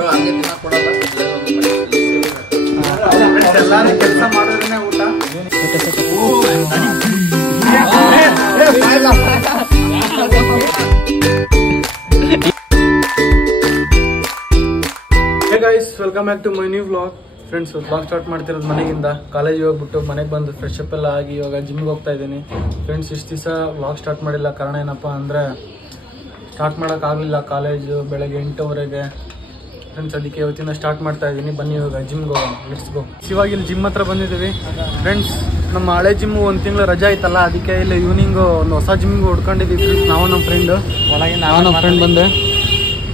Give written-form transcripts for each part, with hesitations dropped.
Bro ಹಂಗೆ ತಿನ್ನಕ್ ಕೊಡಲ್ಲ. ಎಲ್ಲಾರು ಕೆಲಸ ಮಾಡಿದ್ರೆ ಊಟ. Hey guys, welcome back to my new vlog. Friends, vlog start ಮಾಡ್ತಿರೋದು ಮನೆಯಿಂದ. ಕಾಲೇಜಿಗೆ ಹೋಗ್ಬಿಟ್ಟು ಮನೆಗೆ ಬಂದು ಫ್ರೆಶ್ ಅಪ್ ಎಲ್ಲ ಆಗಿ ಇವಾಗ ಜಿಮ್ಗೆ ಹೋಗ್ತಾ ಇದ್ದೀನಿ. ಫ್ರೆಂಡ್ಸ್, ಇಷ್ಟು ದಿವಸ ವ್ಲಾಗ್ ಸ್ಟಾರ್ಟ್ ಮಾಡಿಲ್ಲ. ಕಾರಣ ಏನಪ್ಪ ಅಂದರೆ ಸ್ಟಾರ್ಟ್ ಮಾಡೋಕ್ಕಾಗಲಿಲ್ಲ. ಕಾಲೇಜು ಬೆಳಗ್ಗೆ 8:00 ಫ್ರೆಂಡ್ಸ್, ಅದಕ್ಕೆ ಇವತ್ತಿನ ಸ್ಟಾರ್ಟ್ ಮಾಡ್ತಾ ಇದ್ದೀನಿ. ಬನ್ನಿ ಇವಾಗ ಜಿಮ್ಗೆ ಹೋಗೋಣ. Let's go. ಇವಾಗ ಇಲ್ಲಿ ಜಿಮ್ ಹತ್ರ ಬಂದಿದ್ದೀವಿ. ಫ್ರೆಂಡ್ಸ್, ನಮ್ಮ ಹಳೆ ಜಿಮ್ಮು 1 ತಿಂಗಳು ರಜಾ ಆಯ್ತಲ್ಲ, ಅದಕ್ಕೆ ಇಲ್ಲಿ ಈವ್ನಿಂಗು ಒಂದು ಹೊಸ ಜಿಮ್ಗೆ ಹುಡ್ಕೊಂಡಿದ್ದೀವಿ ಫ್ರೆಂಡ್ಸ್. ನಾವು ನಮ್ಮ ಫ್ರೆಂಡ್ ಬಂದೆ.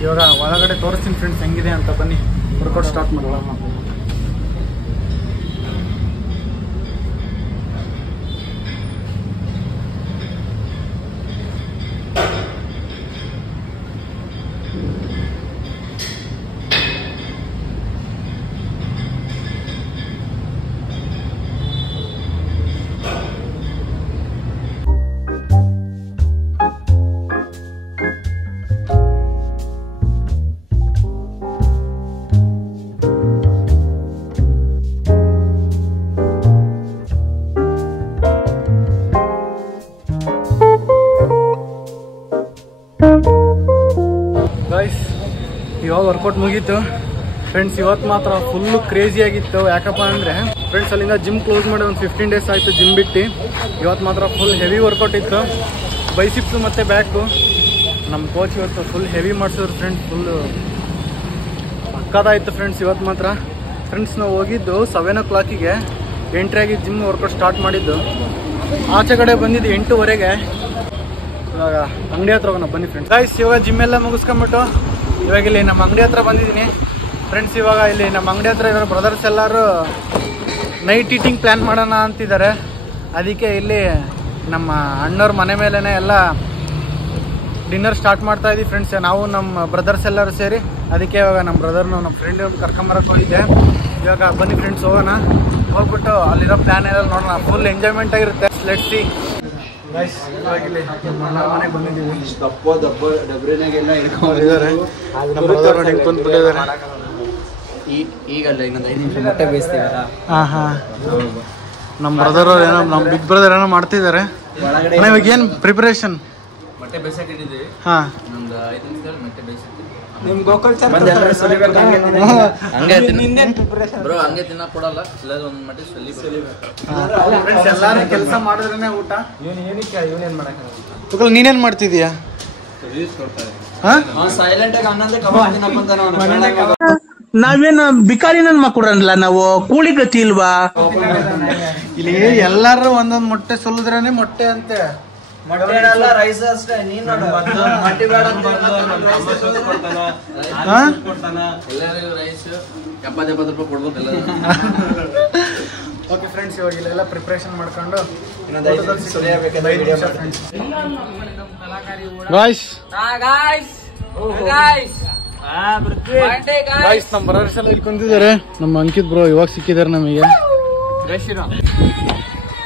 ಇವಾಗ ಒಳಗಡೆ ತೋರಿಸ್ತೀನಿ ಫ್ರೆಂಡ್ಸ್ ಹೆಂಗಿದೆ ಅಂತ. ಬನ್ನಿ ವರ್ಕೌಟ್ ಸ್ಟಾರ್ಟ್ ಮಾಡೋಣ. ಗೈಸ್, ಇವಾಗ ವರ್ಕೌಟ್ ಮುಗೀತು ಫ್ರೆಂಡ್ಸ್. ಇವತ್ತು ಮಾತ್ರ ಫುಲ್ಲು ಕ್ರೇಜಿ ಆಗಿತ್ತು. ಯಾಕಪ್ಪ ಅಂದರೆ ಫ್ರೆಂಡ್ಸ್, ಅಲ್ಲಿಂದ ಜಿಮ್ ಕ್ಲೋಸ್ ಮಾಡಿ ಒಂದು 15 ಡೇಸ್ ಆಯಿತು ಜಿಮ್ ಬಿಟ್ಟು. ಇವತ್ತು ಮಾತ್ರ ಫುಲ್ ಹೆವಿ ವರ್ಕೌಟ್ ಇತ್ತು. ಬೈಸಿಪ್ಸು ಮತ್ತು ಬ್ಯಾಕು. ನಮ್ಮ ಕೋಚ್ ಇವತ್ತು ಫುಲ್ ಹೆವಿ ಮಾಡಿಸಿದ್ರು ಫ್ರೆಂಡ್ಸ್. ಫುಲ್ಲು ಪಕ್ಕದಾಯಿತು ಫ್ರೆಂಡ್ಸ್ ಇವತ್ತು ಮಾತ್ರ. ಫ್ರೆಂಡ್ಸ್, ನಾವು ಹೋಗಿದ್ದು 7 o'clock ಎಂಟ್ರಿ ಆಗಿ ಜಿಮ್ ವರ್ಕೌಟ್ ಸ್ಟಾರ್ಟ್ ಮಾಡಿದ್ದು. ಆಚೆ ಕಡೆ ಬಂದಿದ್ದು 8:00. ಇವಾಗ ಅಂಗಡಿ ಹತ್ರ ಹೋಗೋಣ ಬನ್ನಿ ಫ್ರೆಂಡ್ಸ್. ಗೈಸ್, ಇವಾಗ ಜಿಮ್ ಎಲ್ಲ ಮುಗಿಸ್ಕೊಂಬಿಟ್ಟು ಇವಾಗ ಇಲ್ಲಿ ನಮ್ಮ ಅಂಗಡಿ ಹತ್ರ ಬಂದಿದ್ದೀನಿ ಫ್ರೆಂಡ್ಸ್. ಇವಾಗ ಇಲ್ಲಿ ನಮ್ಮ ಅಂಗಡಿ ಹತ್ರ ಇರೋ ಬ್ರದರ್ಸ್ ಎಲ್ಲರೂ ನೈಟ್ ಈಟಿಂಗ್ ಪ್ಲ್ಯಾನ್ ಮಾಡೋಣ ಅಂತಿದ್ದಾರೆ. ಅದಕ್ಕೆ ಇಲ್ಲಿ ನಮ್ಮ ಅಣ್ಣವ್ರ ಮನೆ ಮೇಲೇ ಎಲ್ಲ ಡಿನ್ನರ್ ಸ್ಟಾರ್ಟ್ ಮಾಡ್ತಾ ಇದ್ದೀವಿ ಫ್ರೆಂಡ್ಸ್. ನಾವು ನಮ್ಮ ಬ್ರದರ್ಸ್ ಎಲ್ಲರೂ ಸೇರಿ. ಅದಕ್ಕೆ ಇವಾಗ ನಮ್ಮ ಬ್ರದರ್ನು ನಮ್ಮ ಫ್ರೆಂಡ್ ಕರ್ಕೊಂಬರಕ್ಕೆ ಹೋಗಿದ್ದೆ. ಇವಾಗ ಬನ್ನಿ ಫ್ರೆಂಡ್ಸ್ ಹೋಗೋಣ. ಹೋಗ್ಬಿಟ್ಟು ಅಲ್ಲಿರೋ ಪ್ಲ್ಯಾನ್ ಎಲ್ಲ ನೋಡೋಣ. ಫುಲ್ ಎಂಜಾಯ್ಮೆಂಟ್ ಆಗಿರುತ್ತೆ. Let's see. ಗೈಸ್, ಇವಾಗಿಲ್ಲಿ ನಮ್ಮ ಅಣ್ಣ ಮನೆಗೆ ಬಂದಿದ್ದೀವಿ. ಡಬ್ರಿನಾಗೆಲ್ಲ ಇಟ್ಕೊಂಡಿದ್ದಾರೆ. ನಮ್ಮ ಬ್ರದರ್ ನೋಡಿ ಕುಂತ್ಬಿಟ್ಟಿದ್ದಾರೆ. ಈಗಲ್ಲ ಇನ್ನೊಂದು 5 ನಿಮಿಷ ಮೊಟ್ಟೆ ಬೇಯಿಸ್ತೀವಲ್ಲ. ನಮ್ಮ ಬ್ರದರ್ ಏನೋ, ನಮ್ಮ ಬಿಗ್ ಬ್ರದರ್ ಏನೋ ಮಾಡ್ತಿದ್ದಾರೆ. ಇವಾಗ ಏನು ಪ್ರಿಪರೇಷನ್? ಮೊಟ್ಟೆ ಬೇಯಿಸಿಟ್ಟಿದ್ದೀವಿ. ಹಾಂ, ಒಂದು 5 ನಿಮಿಷದಲ್ಲಿ ಮೊಟ್ಟೆ ಬೇಯಿಸಿರ್ತೀವಿ. ನಿಮ್ಮ ಗೋಕುಲ್ ಬ್ರೋ ಹಂಗೆ ತಿನ್ನಕ್ ಕೊಡಲ್ಲ. ಇಲ್ಲಾದ್ರೆ ಒಂದು ಮೊಟ್ಟೆ ಎಲ್ಲಾರು ಕೆಲಸ ಮಾಡಿದ್ರೇನೆ ಊಟ. ಇವನೇನ್ ಮಾಡಕ್ಕೆ? ನೀನೇನ್ ಮಾಡ್ತಿದೀಯಾ? ನಾವೇನು ಬಿಕಾರಿ ನನ್ ಮಕ್ಕಳಲ್ಲ, ನಾವು ಕೂಲಿ ಗತಿ ಇಲ್ವಾ? ಇಲ್ಲಿ ಎಲ್ಲಾರು ಒಂದೊಂದ್ ಮೊಟ್ಟೆ ಸುಲಿದ್ರೇನೆ ಮೊಟ್ಟೆ ಅಂತೆ. ರೈಸ್ ಅಷ್ಟೇ. ನೀನು ರೈಸ್ 70 ರೂಪಾಯಿ ಕೊಡ್ಬೇಕಲ್ಲ. ಓಕೆ ಫ್ರೆಂಡ್ಸ್, ಇವಾಗ ಇಲ್ಲೆಲ್ಲ ಪ್ರಿಪ್ರೇಷನ್ ಮಾಡ್ಕೊಂಡು ನಮ್ಮ ಬ್ರದರ್ಸ್ ಎಲ್ಲ ಇಲ್ಲಿ ಕುಂತಿದ್ದಾರೆ. ನಮ್ಮ ಅಂಕಿತ್ ಬ್ರೋ ಇವಾಗ ಸಿಕ್ಕಿದ್ದಾರೆ ನಮಗೆ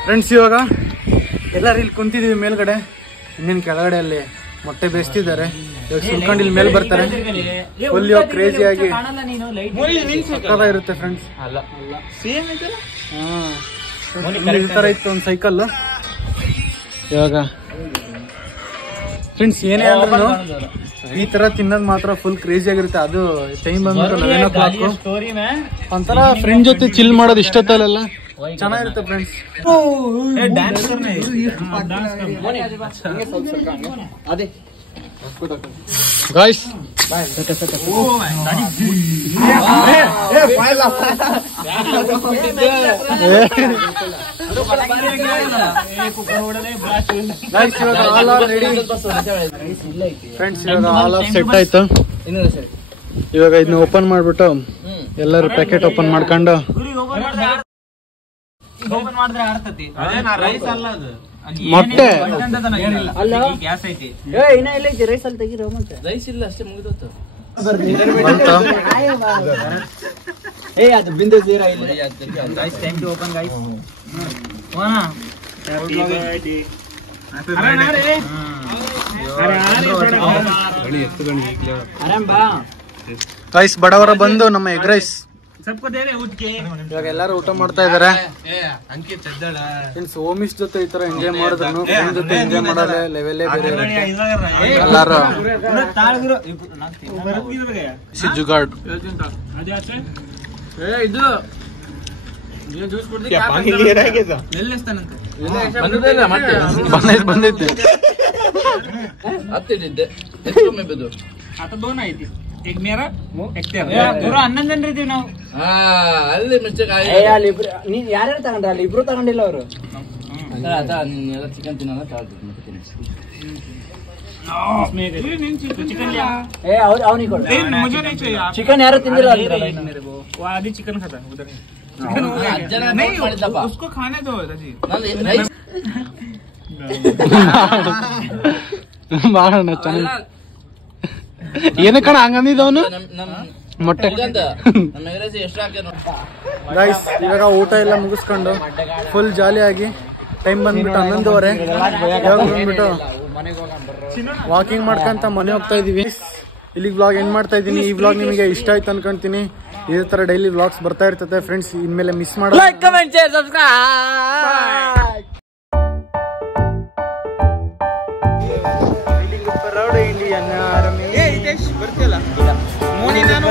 ಫ್ರೆಂಡ್ಸ್. ಇವಾಗ ಎಲ್ಲರೂ ಇಲ್ಲಿ ಕುಂತಿದೀವಿ ಮೇಲ್ಗಡೆ. ಇನ್ನೇನು ಕೆಳಗಡೆ ಅಲ್ಲಿ ಮೊಟ್ಟೆ ಬೇಯಿಸ್ತಿದ್ದಾರೆ. ಇವಾಗ ಸುಲ್ಕೊಂಡು ಇಲ್ಲಿ ಮೇಲೆ ಬರ್ತಾರೆ. ಫುಲ್ ಇವಾಗ ಕ್ರೇಜಿ ಆಗಿ ಸಕ್ಕತ್ತಾಗಿ ಇರುತ್ತೆ ಫ್ರೆಂಡ್ಸ್. ಈ ತರ ಇತ್ತು ಒಂದು ಸೈಕಲ್. ಇವಾಗ ಫ್ರೆಂಡ್ಸ್, ಏನೇ ಅಂದ್ರೂ ಈ ತರ ತಿನ್ನೋದು ಮಾತ್ರ ಫುಲ್ ಕ್ರೇಜಿ ಆಗಿರುತ್ತೆ. ಅದು ಟೈಮ್ ಬಂದ್ಬಿಟ್ಟು 11 o'clock. ಒಂಥರ ಫ್ರೆಂಡ್ ಜೊತೆ ಚಿಲ್ ಮಾಡೋದು ಇಷ್ಟೊತ್ತಲ್ಲೆಲ್ಲ ಚೆನ್ನಾಗಿರುತ್ತೆ ಫ್ರೆಂಡ್ಸ್. ಗಾಯ್ಸ್, ಫ್ರೆಂಡ್ಸ್, ಇವಾಗ ಆಲ್ ಆಫ್ ಸೆಟ್ ಆಯ್ತು. ಇವಾಗ ಇದನ್ನ ಓಪನ್ ಮಾಡ್ಬಿಟ್ಟು ಎಲ್ಲರೂ ಪ್ಯಾಕೆಟ್ ಓಪನ್ ಮಾಡ್ಕೊಂಡು ಮೊಟ್ಟೆ ರೈಸ್ ಇಲ್ಲ ಅಷ್ಟೇ ಮುಗಿದೋತು. ಅದು ಬಿಂದು ಜೀರಾ ಇಲ್ಲ. Guys, time to open guys. ರೈಸ್ ಬಡವರ ಬಂದು ನಮ್ಮ ಎಗ್ ರೈಸ್ ಇವಾಗ ಎಲ್ಲಾರು ಊಟ ಮಾಡ್ತಾ ಇದಾರೆ. ಹೋಮಿಸ್ ಜೊತೆ ಈ ತರ ಎಂಜಾಯ್ ಮಾಡಿದ್ರು ಫ್ರೆಂಡ್ ಜೊತೆ ಎಂಜಾಯ್ ಮಾಡಲ್ಲ ಲೆವೆಲ್ಲೇ ಬೇರೆ ಎಲ್ಲಾರು ಜುಗಾಡ್ ಬಂದೈತೆ ನೀನ್ ಯಾರ್ಯಾರು ತಗೊಂಡ್ರ ಅಲ್ಲಿ ಇಬ್ರು ತಗೊಂಡಿಲ್ಲ ಅವರು ಚಿಕನ್ ತಿನ್ನೋಣ ಚಿಕನ್ ಯಾರು ತಿಂದಿಲ್ಲ ಚಿಕನ್ ಮಾಡೋಣ ಚೆನ್ನಾಗಿ ಏನಕ್ಕಣ ಹಂಗಂದಿದ್ದವನು ಮೊಟ್ಟೆ. ಗೈಸ್ ಇವಾಗ ಊಟ ಎಲ್ಲ ಮುಗಿಸ್ಕೊಂಡು ಫುಲ್ ಜಾಲಿಯಾಗಿ ಟೈಮ್ ಬಂದ್ಬಿಟ್ಟು 11:30 ಬಂದ್ಬಿಟ್ಟು ವಾಕಿಂಗ್ ಮಾಡ್ಕೊಂತ ಮನೆ ಹೋಗ್ತಾ ಇದೀವಿ. ಇಲ್ಲಿಗೆ ವ್ಲಾಗ್ ಎಂಡ್ ಮಾಡ್ತಾ ಇದ್ದೀನಿ. ಈ ವ್ಲಾಗ್ ನಿಮಗೆ ಇಷ್ಟ ಆಯ್ತು ಅನ್ಕೊಂತೀನಿ. ಇದೇ ತರ ಡೈಲಿ ವ್ಲಾಗ್ಸ್ ಬರ್ತಾ ಇರ್ತದೆ ಫ್ರೆಂಡ್ಸ್. ಇನ್ಮೇಲೆ ಮಿಸ್ ಮಾಡೋ ಇಂಡಿಯನ್ ಆರ್ಮಿ ಬರ್ತಿಲ್ಲ ಮೋನಿ ನಾನು